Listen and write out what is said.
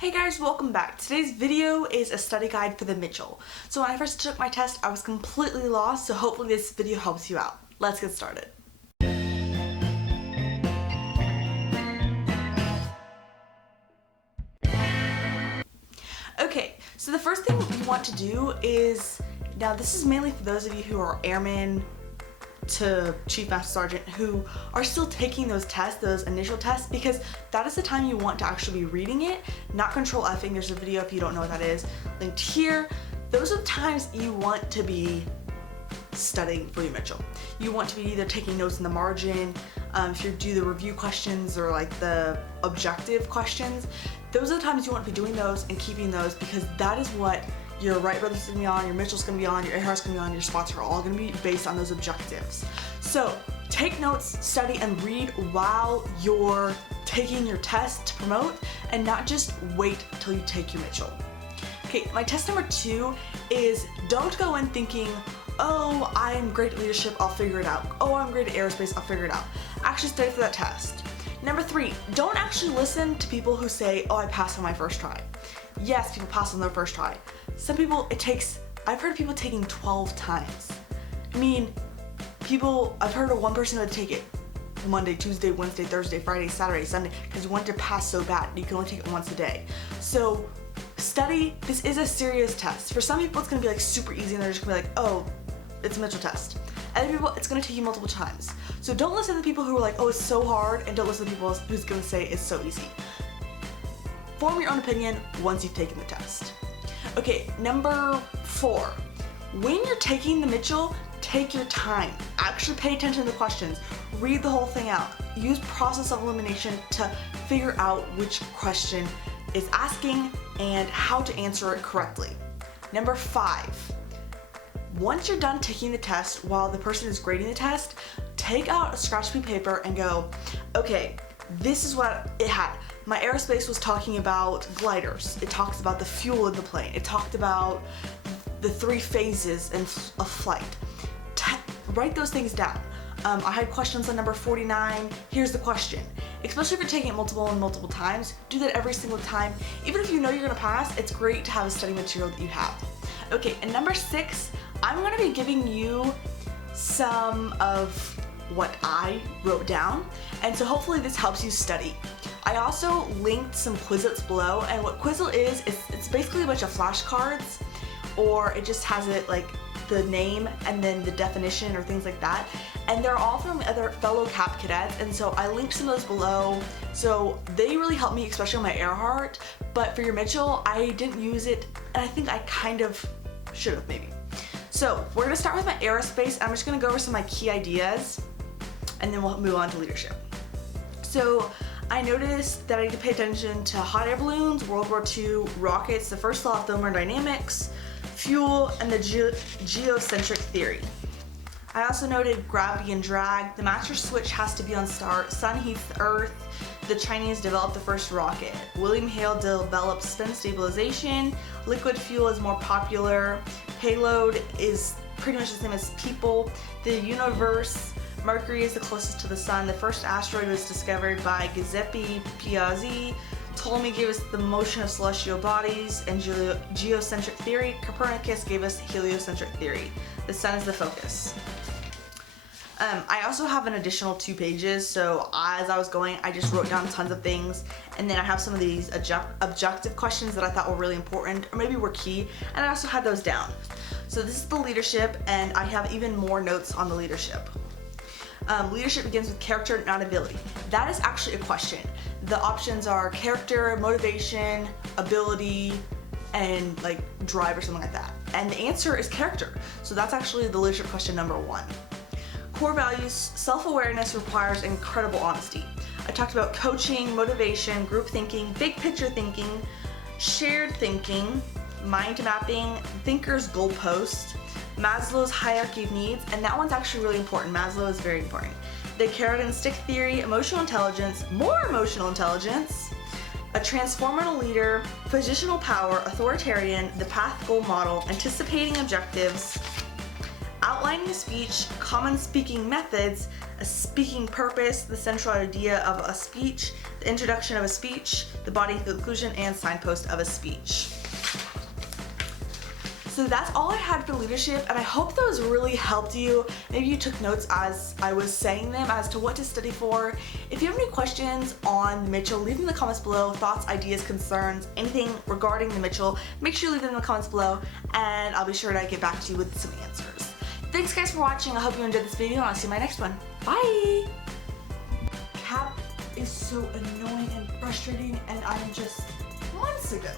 Hey guys, welcome back. Today's video is a study guide for the Mitchell. So when I first took my test, I was completely lost, so hopefully this video helps you out. Let's get started. Okay, so the first thing you want to do is, now this is mainly for those of you who are airmen to Chief Master Sergeant who are still taking those tests, those initial tests, because that is the time you want to actually be reading it, not control Fing. There's a video if you don't know what that is, linked here. Those are the times you want to be studying for your Mitchell. You want to be either taking notes in the margin, if you do the review questions or like the objective questions, those are the times you want to be doing those and keeping those, because that is what your Wright Brothers is going to be on, your Mitchell's going to be on, your AHR is going to be on, your spots are all going to be based on those objectives. So take notes, study, and read while you're taking your test to promote, and not just wait till you take your Mitchell. Okay, my test number 2 is don't go in thinking, oh, I'm great at leadership, I'll figure it out. Oh, I'm great at aerospace, I'll figure it out. Actually study for that test. Number 3, don't actually listen to people who say, oh, I passed on my first try. Yes, people pass on their first try. Some people, I've heard of people taking 12 times. I mean, I've heard of one person who had to take it Monday, Tuesday, Wednesday, Thursday, Friday, Saturday, Sunday, because you wanted to pass so bad. You can only take it once a day. So study, this is a serious test. For some people, it's gonna be like super easy and they're just gonna be like, oh, it's a Mitchell test. Other people, it's gonna take you multiple times. So don't listen to the people who are like, oh, it's so hard, and don't listen to people who's gonna say it's so easy. Form your own opinion once you've taken the test. Okay, number 4. When you're taking the Mitchell, take your time. Actually pay attention to the questions. Read the whole thing out. Use process of elimination to figure out which question is asking and how to answer it correctly. Number 5. Once you're done taking the test, while the person is grading the test, take out a scratch piece of paper and go, okay, this is what it had. My aerospace was talking about gliders. It talks about the fuel in the plane. It talked about the 3 phases of flight. Write those things down. I had questions on number 49. Here's the question. Especially if you're taking it multiple times, do that every single time. Even if you know you're gonna pass, it's great to have a study material that you have. Okay, and number 6, I'm gonna be giving you some of what I wrote down, and so hopefully this helps you study. I also linked some Quizlets below, and what Quizzle is it's basically a bunch of flashcards, or it just has it like the name and then the definition or things like that, and they're all from other fellow CAP cadets, and so I linked some of those below. So they really helped me, especially on my Earhart, but for your Mitchell, I didn't use it, and I think I kind of should have maybe. So we're gonna start with my aerospace. I'm just gonna go over some of my key ideas, and then we'll move on to leadership. So I noticed that I need to pay attention to hot air balloons, World War II, rockets, the first law of thermodynamics, fuel, and the geocentric theory. I also noted gravity and drag, the master switch has to be on start, sun heats the earth, the Chinese developed the first rocket, William Hale developed spin stabilization, liquid fuel is more popular, payload is pretty much the same as people, the universe, Mercury is the closest to the sun, the first asteroid was discovered by Giuseppe Piazzi, Ptolemy gave us the motion of celestial bodies and geocentric theory, Copernicus gave us heliocentric theory. The sun is the focus. I also have an additional 2 pages, so as I was going, I just wrote down tons of things, and then I have some of these objective questions that I thought were really important, or maybe were key, and I also had those down. So this is the leadership, and I have even more notes on the leadership. Leadership begins with character, not ability. That is actually a question. The options are character, motivation, ability, and like drive or something like that. And the answer is character. So that's actually the leadership question number 1. Core values, self-awareness requires incredible honesty. I talked about coaching, motivation, group thinking, big picture thinking, shared thinking, mind mapping, thinker's goalpost, Maslow's hierarchy of needs, and that one's actually really important. Maslow is very important. The carrot and stick theory, emotional intelligence, more emotional intelligence, a transformational leader, positional power, authoritarian, the path goal model, anticipating objectives, outlining a speech, common speaking methods, a speaking purpose, the central idea of a speech, the introduction of a speech, the body conclusion, and signpost of a speech. So that's all I had for leadership, and I hope those really helped you. Maybe you took notes as I was saying them as to what to study for. If you have any questions on the Mitchell, leave them in the comments below. Thoughts, ideas, concerns, anything regarding the Mitchell, make sure you leave them in the comments below, and I'll be sure to get back to you with some answers. Thanks guys for watching. I hope you enjoyed this video, and I'll see you in my next one. Bye! CAP is so annoying and frustrating, and I'm just months ago.